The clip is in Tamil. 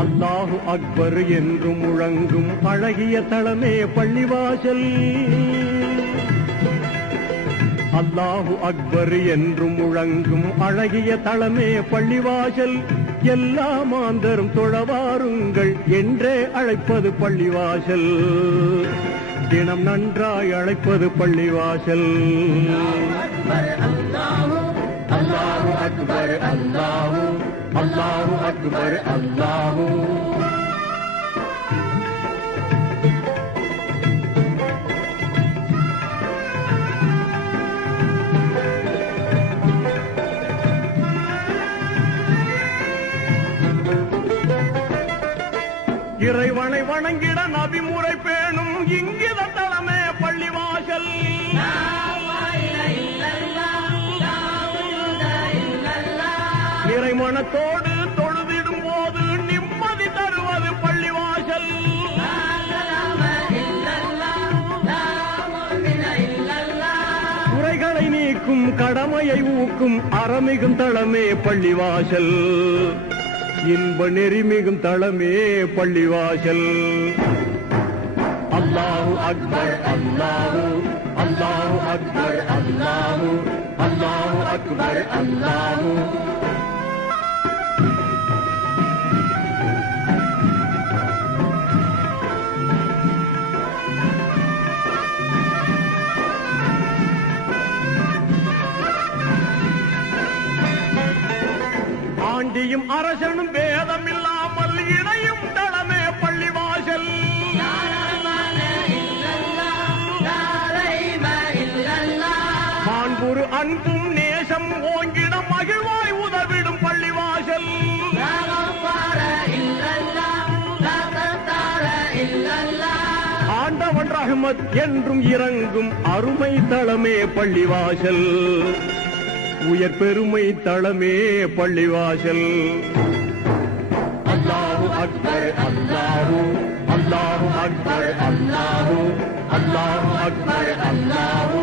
அல்லாஹு அக்பர் என்று முழங்கும் அழகிய தளமே பள்ளிவாசல். அல்லாஹு அக்பர் என்று முழங்கும் அழகிய தளமே பள்ளிவாசல். எல்லா மாந்தரும் தொழவாருங்கள் என்றே அழைப்பது பள்ளிவாசல். தினம் நன்றாய் அழைப்பது பள்ளிவாசல். அல்லாஹு அக்பர் அல்லாஹு, அல்லாஹு அக்பர் அல்லாஹு. இறைவனை வணங்கிட நபிமுறை பேணும் இங்கித தளமே பள்ளிவாசல். இறைமனத்தோடு தொழுதிடும் போது நிம்மதி தருவது பள்ளிவாசல். குறைகளை நீக்கும் கடமையை ஊக்கும் அறமிகும் தளமே பள்ளிவாசல். இன்ப நெறிமிகும் தளமே பள்ளிவாசல். அல்லாஹு அக்பர் அல்லாஹு, அல்லாஹு அக்பர் அல்லாஹு, அல்லாஹு அக்பர் அல்லாஹு. ஆண்டியும் அரசனும் வேதம் இல்லாமல் இணையும் தளமே பள்ளிவாசல். மாண்புறு அன்பும் நேசம் ஓங்கிட மகிழ்வாய் உதவிடும் பள்ளிவாசல். ஆண்டவன் ரஹ்மத் என்றும் இறங்கும் அருமை தளமே பள்ளிவாசல். உயர் பெருமை தளமே பள்ளிவாசல். அல்லாஹு அக்பர் அல்லாஹு, அல்லாஹு அக்பர் அல்லாஹு, அல்லாஹு அக்பர் அல்லாஹு.